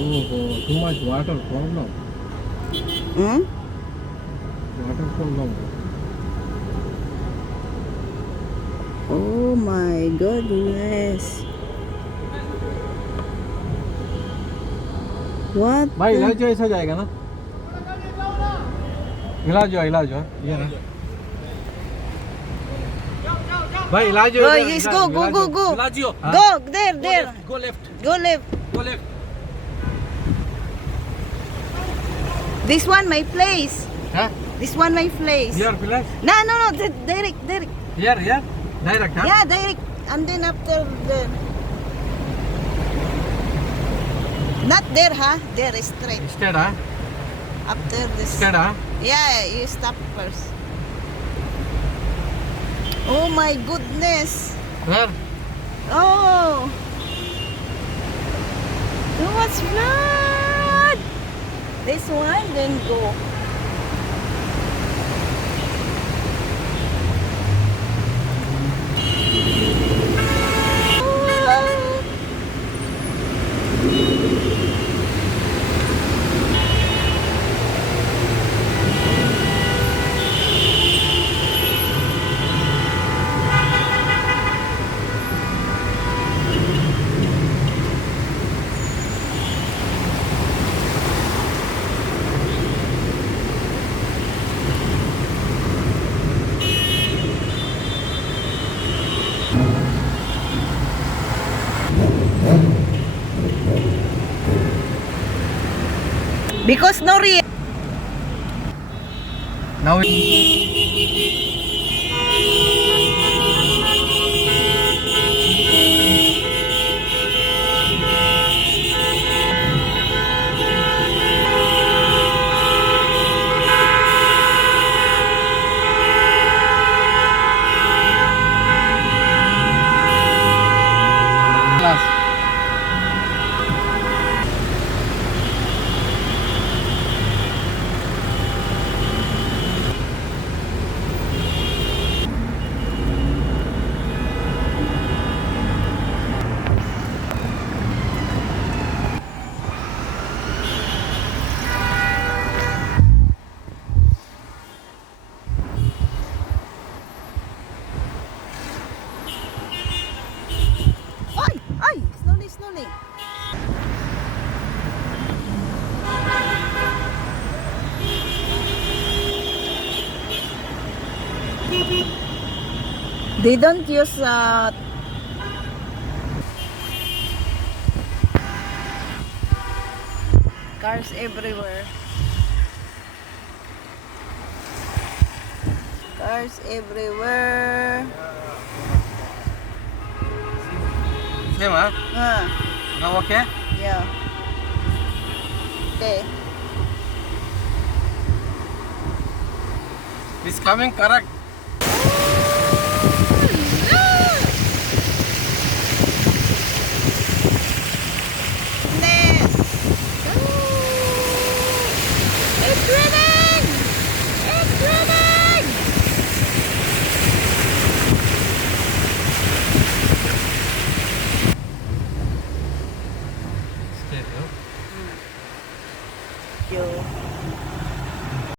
Oh, too much water problem. Hmm? Water problem. Oh my goodness. What? भाई इलाज जो ऐसा जाएगा ना इलाज जो ये ना भाई इलाज जो Oh, yes, go. Lazio. Go, there. Go left. Go left. Go left. This one my place. Huh? This one my place. Here plus No. Direct. here direct huh? Yeah, direct. And then after the... Not there, huh? There is straight. Instead huh? After this. Instead huh? Yeah, you stop first. Oh my goodness. Where? Oh. Too much blood. This one, then go. Because no real. Now class. Ay, slowly. They don't use cars everywhere. Cars everywhere. Same huh? Now okay? Yeah. Okay. It's coming correct.